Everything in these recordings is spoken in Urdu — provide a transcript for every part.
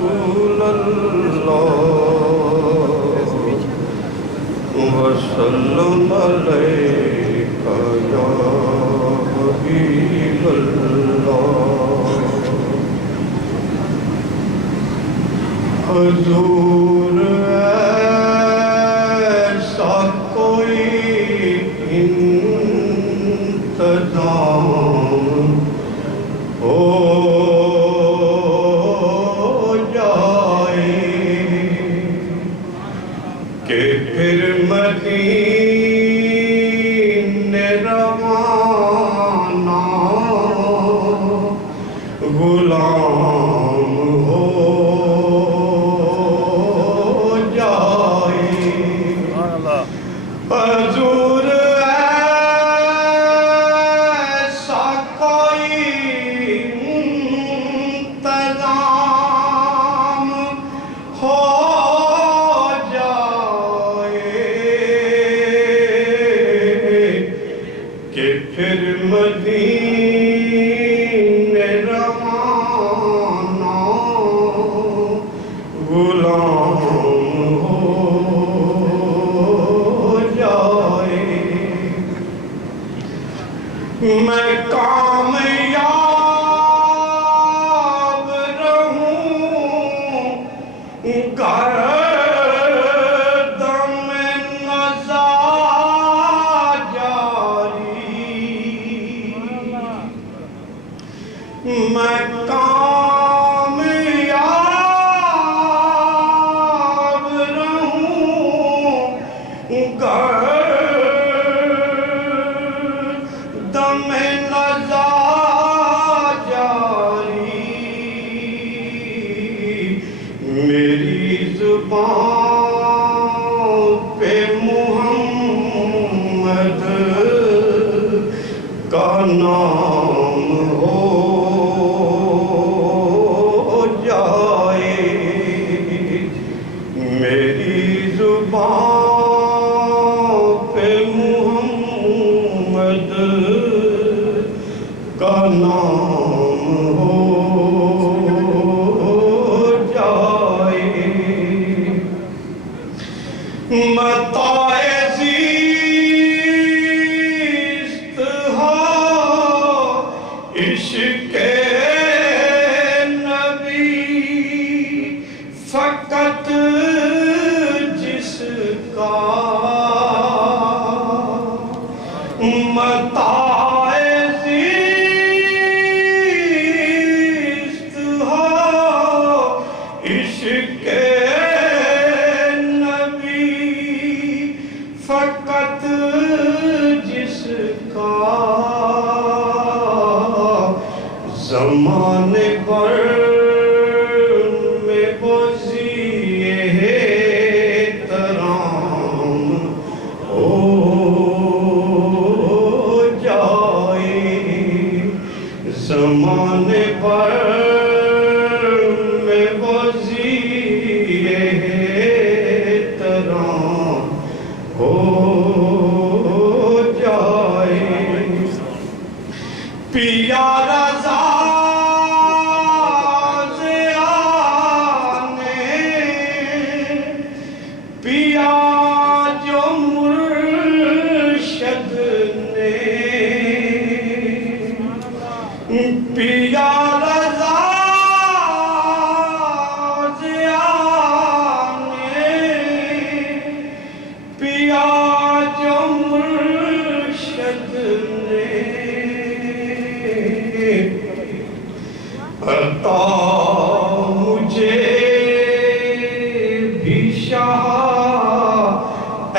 رسول اللہ وسلم علیک یا حبیب اللہ حضور ایسا کوئی انتظام ہو جائے کہ پھر مدینے روانہ غلام ہو جائے حضور ایسا کوئی انتظام ہو جائے کہ پھر مدینے روانہ غلام ہو جائے میں کامیاب رہوں گردن میں نظر جاری میں کامیاب رہوں گردن میں نظر جاری میری زبان پہ محمد کا نام ہو جائے میری زبان پہ محمد کا نام ہو جائے متاع زیست ہو عشق نبی فقط جس کا متاع زیست ہو عشق نبی فقط جس کا زمانے پر میں بزیے ترام ہو جائے زمانے پر میں بزیے ترام ہو جائے پیا رضا پیا جو مرشد نے پیا رضا نے پیا جو مرشد نے عطا مجھے بھی شاہ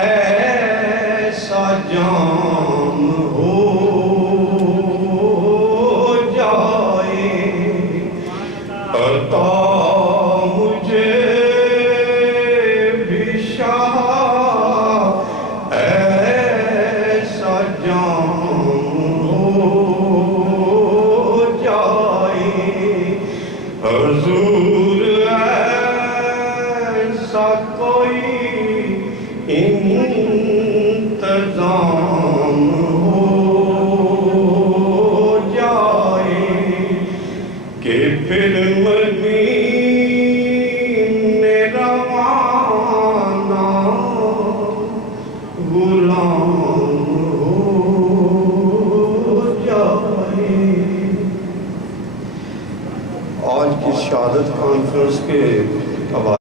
ایسا جام ہو جائے عطا مجھے بھی شاہ ایسا جام ہو جائے حضور ایسا کوئی انتظام ہو جائے. آج کی شہادت کانفرنس کے حوالے